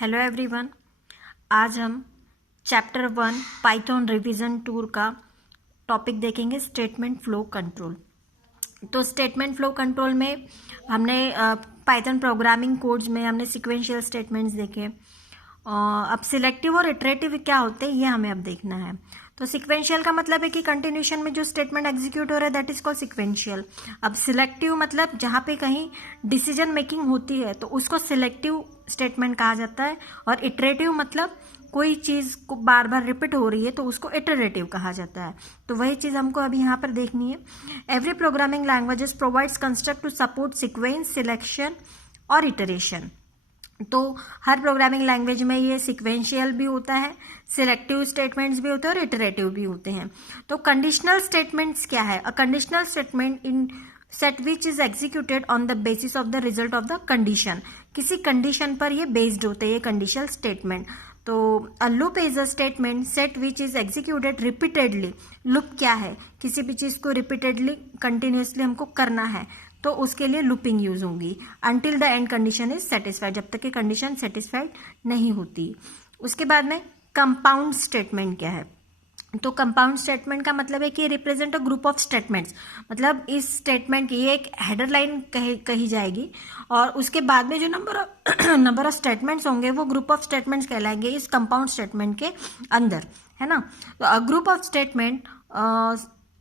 Hello everyone. आज हम chapter 1 Python revision tour का टॉपिक देखेंगे स्टेटमेंट फ्लो कंट्रोल। तो स्टेटमेंट फ्लो कंट्रोल में हमने पाइथन प्रोग्रामिंग कोड्स में हमने सीक्वेंशियल स्टेटमेंट्स देखे। अब सिलेक्टिव और इटरेटिव क्या होते हैं ये हमें अब देखना है। तो सिक्वेंशियल का मतलब है कि कंटिन्यूशन में जो स्टेटमेंट एग्जीक्यूट हो रहा है दैट इज कॉल्ड सिक्वेंशियल। अब सिलेक्टिव मतलब जहाँ पे कहीं डिसीजन मेकिंग होती है तो उसको सिलेक्टिव स्टेटमेंट कहा जाता है। और इटरेटिव मतलब कोई चीज़ को बार बार रिपीट हो रही है तो उसको इटरेटिव कहा जाता है। तो वही चीज़ हमको अभी यहाँ पर देखनी है। Every programming languages provides construct to support sequence, selection और इटरेशन। तो हर प्रोग्रामिंग लैंग्वेज में ये सिक्वेंशियल भी होता है, सिलेक्टिव स्टेटमेंट्स भी होते हैं और इटरेटिव भी होते हैं। तो कंडीशनल स्टेटमेंट्स क्या है? A conditional statement in set which is executed on the basis of the result of the condition. किसी कंडीशन पर ये बेस्ड होते हैं ये कंडीशनल स्टेटमेंट। तो a loop is a statement set which is executed repeatedly. Loop क्या है? किसी भी चीज़ को रिपीटेडली कंटिन्यूसली हमको करना है तो उसके लिए लूपिंग यूज होगी until the end condition is satisfied, जब तक कि कंडीशन सेटिस्फाइड नहीं होती। उसके बाद में कंपाउंड स्टेटमेंट क्या है? तो कंपाउंड स्टेटमेंट का मतलब है कि represent a group of statements. मतलब इस स्टेटमेंट की ये एक हेडर लाइन कही जाएगी और उसके बाद में जो नंबर ऑफ स्टेटमेंट्स होंगे वो ग्रुप ऑफ स्टेटमेंट्स कहलाएंगे इस कंपाउंड स्टेटमेंट के अंदर, है ना। तो a group of statement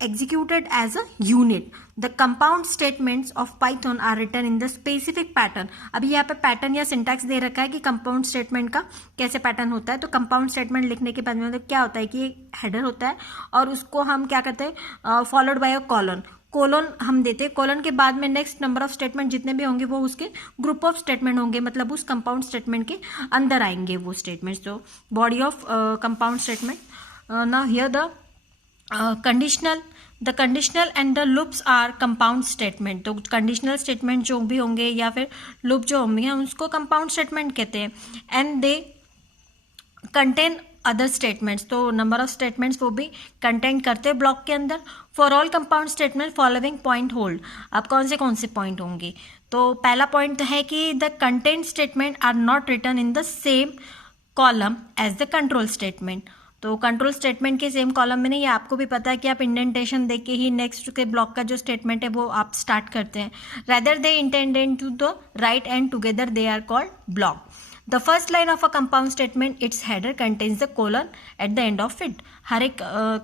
executed as a unit. The compound statements of Python are written in the specific pattern. अभी यहाँ पे पैटर्न या सिंटैक्स दे रखा है कि कंपाउंड स्टेटमेंट का कैसे पैटर्न होता है। तो कंपाउंड स्टेटमेंट लिखने के बाद में मतलब क्या होता है कि एक हेडर होता है और उसको हम क्या कहते हैं followed by a colon. Colon हम देते हैं, कोलन के बाद में नेक्स्ट नंबर ऑफ स्टेटमेंट जितने भी होंगे वो उसके ग्रुप ऑफ स्टेटमेंट होंगे, मतलब उस कंपाउंड स्टेटमेंट के अंदर आएंगे वो स्टेटमेंट्स। तो body of compound statement. Now here the conditional and the loops are compound statement. तो कंडीशनल स्टेटमेंट जो भी होंगे या फिर लूप जो होंगे उसको कंपाउंड स्टेटमेंट कहते हैं। And they contain other statements. तो नंबर ऑफ स्टेटमेंट्स वो भी कंटेंट करते हैं ब्लॉक के अंदर। For all compound statement following point hold. अब कौन से पॉइंट होंगे? तो पहला पॉइंट है कि the content statement are not written in the same column as the control statement. तो कंट्रोल स्टेटमेंट के सेम कॉलम में नहीं, आपको भी पता है कि आप इंडेंटेशन देख के ही नेक्स्ट के ब्लॉक का जो स्टेटमेंट है वो आप स्टार्ट करते हैं। Rather they intended to the right and together they are called block. The first line of a compound statement its header contains the colon at the end of it. हर एक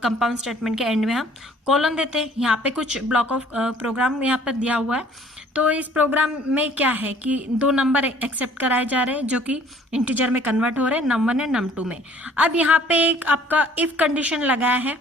compound statement के and में हम colon देते हैं। यहाँ पे कुछ ब्लॉक ऑफ प्रोग्राम यहाँ पर दिया हुआ है। तो इस प्रोग्राम में क्या है कि दो नंबर एक्सेप्ट कराए जा रहे हैं जो कि इंटीजर में कन्वर्ट हो रहे हैं, num1 एंड num2 में। अब यहाँ पे एक आपका इफ कंडीशन लगाया है,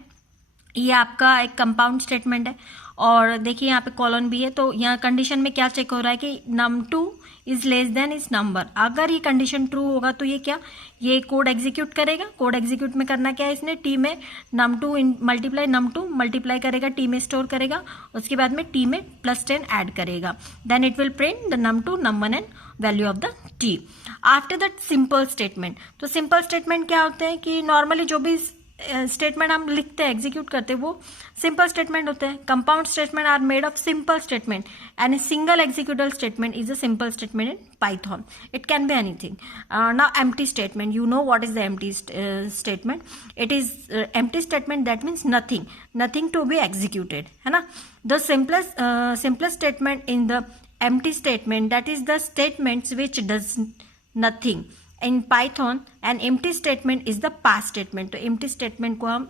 ये आपका एक कंपाउंड स्टेटमेंट है और देखिए यहाँ पे कॉलन भी है। तो यहाँ कंडीशन में क्या चेक हो रहा है कि num2 इज लेस देन इस नंबर। अगर ये कंडीशन ट्रू होगा तो ये कोड एग्जीक्यूट करेगा। कोड एग्जीक्यूट में करना क्या है इसने, टी में num2 मल्टीप्लाई करेगा, टी में स्टोर करेगा, उसके बाद में टी में +10 ऐड करेगा। Then it will print the num2, num1 and value of the T. After that simple statement. तो सिंपल स्टेटमेंट क्या होते हैं कि नॉर्मली जो भी स्टेटमेंट हम लिखते हैं एग्जीक्यूट करते हैं वो सिंपल स्टेटमेंट होते हैं। Compound statement are made of simple statement and a single executable statement is a simple statement in Python. It can be anything. Now empty statement, you know what is the empty statement? It is empty statement that means nothing to be executed, है ना। The simplest statement in the empty statement that is the statements which does nothing. In Python an empty statement is the pass statement. तो empty statement को हम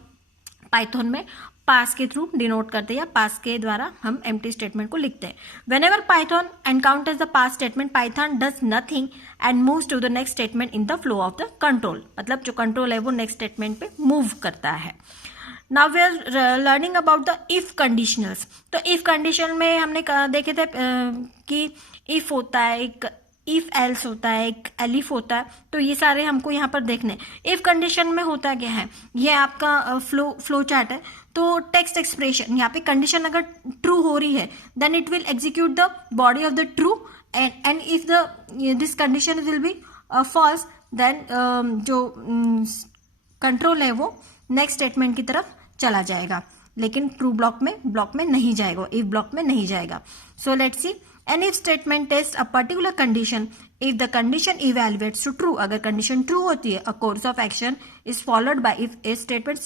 Python में पास के through denote करते हैं या पास के द्वारा हम एम्प्टी स्टेटमेंट को लिखते हैं। Whenever Python encounters the pass statement Python does nothing and moves to the next statement in the flow of the control. मतलब जो कंट्रोल है वो नेक्स्ट स्टेटमेंट पे मूव करता है। Now we are learning about the if conditionals. तो if condition में हमने देखे थे कि इफ होता है, एक इफ एल्स होता है, एक एलिफ होता है। तो ये सारे हमको यहाँ पर देखने। इफ कंडीशन में होता क्या है, ये आपका फ्लो चार्ट है। तो टेक्स्ट एक्सप्रेशन यहाँ पे कंडीशन अगर ट्रू हो रही है then it will execute the body of the true and if this condition will be false then जो कंट्रोल है वो नेक्स्ट स्टेटमेंट की तरफ चला जाएगा, लेकिन ट्रू ब्लॉक में नहीं जाएगा, इफ ब्लॉक में नहीं जाएगा। So let's see an if statement test a particular condition if the condition evaluates to true, अगर कंडीशन ट्रू होती है, a course of action is followed by if a statement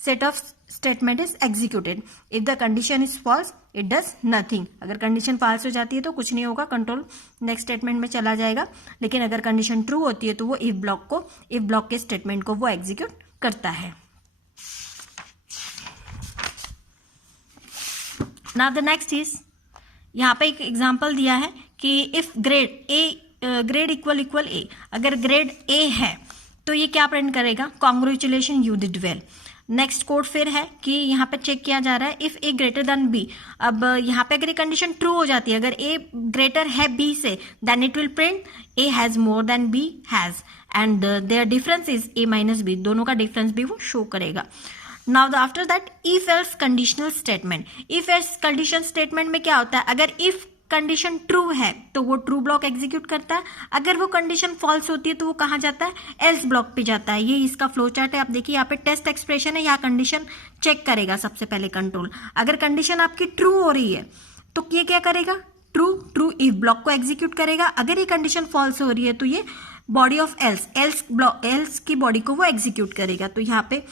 set of statement is executed, if the condition is false it does nothing, अगर condition false हो जाती है तो कुछ नहीं होगा, कंट्रोल नेक्स्ट स्टेटमेंट में चला जाएगा, लेकिन अगर कंडीशन ट्रू होती है तो वो इफ ब्लॉक के स्टेटमेंट को वो एग्जीक्यूट करता है. नाउ द नेक्स्ट इज, यहाँ पे एक एग्जांपल दिया है कि इफ ग्रेड इक्वल ए, अगर ग्रेड ए है तो ये क्या प्रिंट करेगा, congratulation you did well. Next code फिर है कि यहाँ पे चेक किया जा रहा है if A greater than B. अब यहाँ पे अगर ये कंडीशन ट्रू हो जाती है, अगर ए ग्रेटर है बी से, then it will print A has more than B has and their difference is A minus B, दोनों का डिफरेंस भी वो शो करेगा. Now after that if else conditional statement. If else condition statement में क्या होता है, अगर इफ कंडीशन ट्रू है तो वो ट्रू ब्लॉक एग्जीक्यूट करता है, अगर वो कंडीशन फॉल्स होती है तो वो कहाँ जाता है, एल्स ब्लॉक पे जाता है. ये इसका फ्लो चार्ट है, आप देखिए यहाँ पे टेस्ट एक्सप्रेशन है, यहाँ कंडीशन चेक करेगा सबसे पहले कंट्रोल. अगर कंडीशन आपकी ट्रू हो रही है तो ये क्या करेगा, ट्रू इफ ब्लॉक को एग्जीक्यूट करेगा. अगर ये कंडीशन फॉल्स हो रही है तो ये बॉडी ऑफ एल्स की बॉडी को वो एग्जीक्यूट करेगा. तो यहाँ पे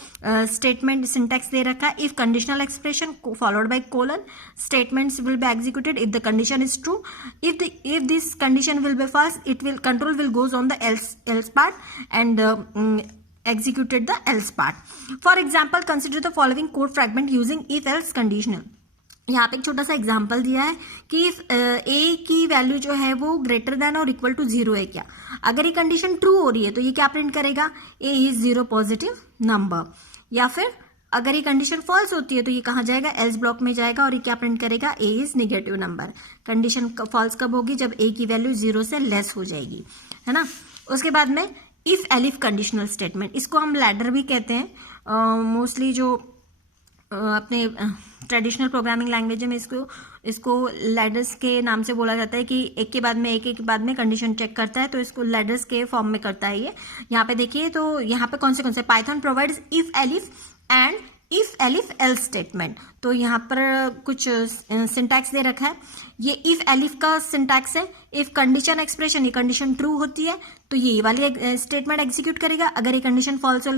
स्टेटमेंट सिंटैक्स दे रखा है, if conditional expression followed by colon, statements will be executed if the condition is true, if this condition will be false it will control will goes on the else part and executed the else part. For example, consider the following code fragment using if else conditional. यहाँ पे एक छोटा सा example दिया है कि ए की value जो है वो ग्रेटर देन और इक्वल टू 0 है क्या. अगर ये कंडीशन ट्रू हो रही है तो ये क्या प्रिंट करेगा, ए इज 0 पॉजिटिव नंबर. या फिर अगर ये कंडीशन फॉल्स होती है तो ये कहाँ जाएगा, एल्स ब्लॉक में जाएगा और ये क्या प्रिंट करेगा, A is negative number. Condition false कब होगी, जब ए की वैल्यू 0 से लेस हो जाएगी, है ना. उसके बाद में इफ एलिफ कंडीशनल स्टेटमेंट, इसको हम लैडर भी कहते हैं. मोस्टली जो अपने ट्रेडिशनल प्रोग्रामिंग लैंग्वेज में इसको लैडर्स के नाम से बोला जाता है कि एक के बाद में कंडीशन चेक करता है, तो इसको लैडर्स के फॉर्म में करता है ये. यहाँ पे देखिए तो यहाँ पे कौन से Python provides if elif and if elif else statement. तो यहाँ पर कुछ सिंटैक्स दे रखा है. ये इफ एलिफ का सिंटैक्स है, इफ कंडीशन एक्सप्रेशन, ये कंडीशन ट्रू होती है तो ये वाली स्टेटमेंट एग्जीक्यूट करेगा. अगर ये कंडीशन फॉल्स हो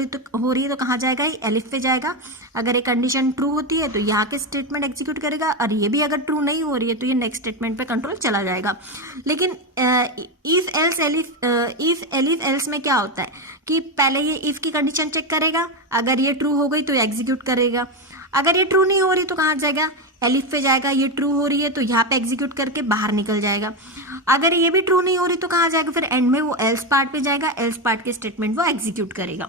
रही है तो कहाँ जाएगा, ये एलिफ पे जाएगा. अगर ये कंडीशन ट्रू होती है तो यहाँ के स्टेटमेंट एग्जीक्यूट करेगा, और ये भी अगर ट्रू नहीं हो रही है तो ये नेक्स्ट स्टेटमेंट पे कंट्रोल चला जाएगा. लेकिन इफ एलिफ एल्स में क्या होता है कि पहले ये इफ की कंडीशन चेक करेगा, अगर ये ट्रू हो गई तो एग्जीक्यूट करेगा. अगर ये ट्रू नहीं हो रही तो कहाँ जाएगा, एलिफ पे जाएगा. ये ट्रू हो रही है तो यहाँ पे एग्जीक्यूट करके बाहर निकल जाएगा. अगर ये भी ट्रू नहीं हो रही तो कहाँ जाएगा, फिर एंड में वो एल्स पार्ट पे जाएगा, एल्स पार्ट के स्टेटमेंट वो एग्जीक्यूट करेगा.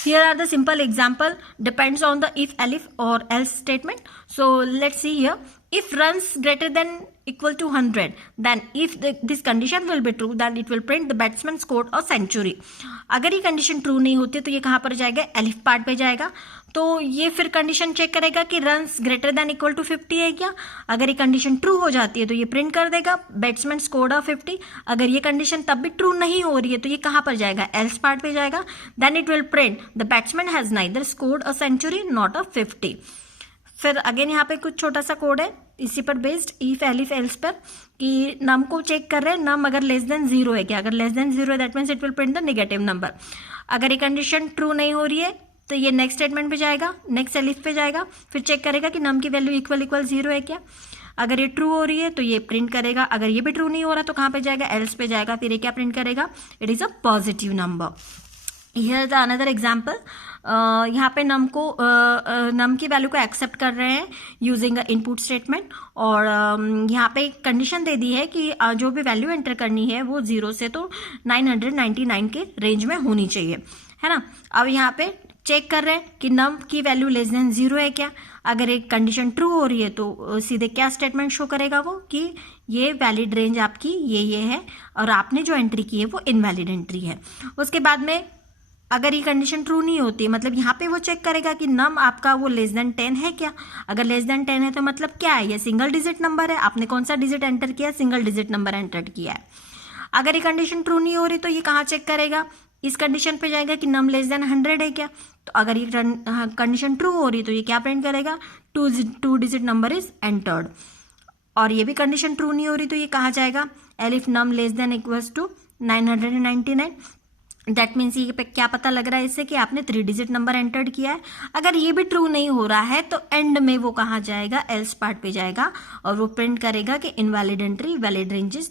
Here are the simple example depends on the if elif or else statement. So let's see here. If runs greater than equal to 100, then if this condition will be true, then it will print the batsman scored a century. अगर ये condition true नहीं होती तो ये कहाँ पर जाएगा, elif part पे जाएगा. तो ये फिर कंडीशन चेक करेगा कि runs greater than equal to 50 है क्या. अगर ये कंडीशन ट्रू हो जाती है तो ये प्रिंट कर देगा बैट्समैन स्कोर्ड अ 50. अगर ये कंडीशन तब भी ट्रू नहीं हो रही है तो ये कहाँ पर जाएगा, एल्स पार्ट पे जाएगा. Then it will print the batsman has neither scored a century not a 50. फिर अगेन यहाँ पे कुछ छोटा सा कोड है इसी पर बेस्ड, इफ एलिफ एल्स पर, कि नम को चेक कर रहे हैं, नम अगर लेस देन 0 है क्या. अगर लेस देन 0 है that means it will print the negative number. अगर ये कंडीशन ट्रू नहीं हो रही है तो ये नेक्स्ट स्टेटमेंट पे जाएगा, नेक्स्ट एलिफ पे जाएगा, फिर चेक करेगा कि नम की वैल्यू इक्वल 0 है क्या. अगर ये ट्रू हो रही है तो ये प्रिंट करेगा. अगर ये भी ट्रू नहीं हो रहा तो कहाँ पे जाएगा, एल्स पे जाएगा. फिर ये क्या प्रिंट करेगा, it is a positive number. Here the another example. यहाँ पे नम की वैल्यू को एक्सेप्ट कर रहे हैं यूजिंग इनपुट स्टेटमेंट, और यहाँ पे कंडीशन दे दी है कि जो भी वैल्यू एंटर करनी है वो 0 से तो 999 के रेंज में होनी चाहिए, है ना. अब यहाँ पे चेक कर रहे हैं कि नम की वैल्यू लेस देन 0 है क्या. अगर एक कंडीशन ट्रू हो रही है तो सीधे क्या स्टेटमेंट शो करेगा वो, कि ये वैलिड रेंज आपकी ये है और आपने जो एंट्री की है वो इनवैलिड एंट्री है. उसके बाद में अगर ये कंडीशन ट्रू नहीं होती, मतलब यहाँ पे वो चेक करेगा कि नम आपका वो लेस देन 10 है क्या. अगर लेस देन 10 है तो मतलब क्या है, ये सिंगल डिजिट नंबर है. आपने कौन सा डिजिट एंटर किया, सिंगल डिजिट नंबर एंटर किया है. अगर ये कंडीशन ट्रू नहीं हो रही तो ये कहाँ चेक करेगा, इस कंडीशन पे जाएगा कि नम लेस देन 100 है क्या. तो अगर ये कंडीशन ट्रू हो रही तो ये क्या प्रिंट करेगा, two digit number is entered. और ये भी कंडीशन ट्रू नहीं हो रही तो ये कहा जाएगा elif num less than equals to 999। That means ये पे क्या पता लग रहा है इससे कि आपने 3 डिजिट नंबर एंटर्ड किया है। अगर ये भी ट्रू नहीं हो रहा है तो एंड में वो कहाँ जाएगा, एल्स पार्ट पे जाएगा और वो प्रिंट करेगा कि invalid entry, valid range is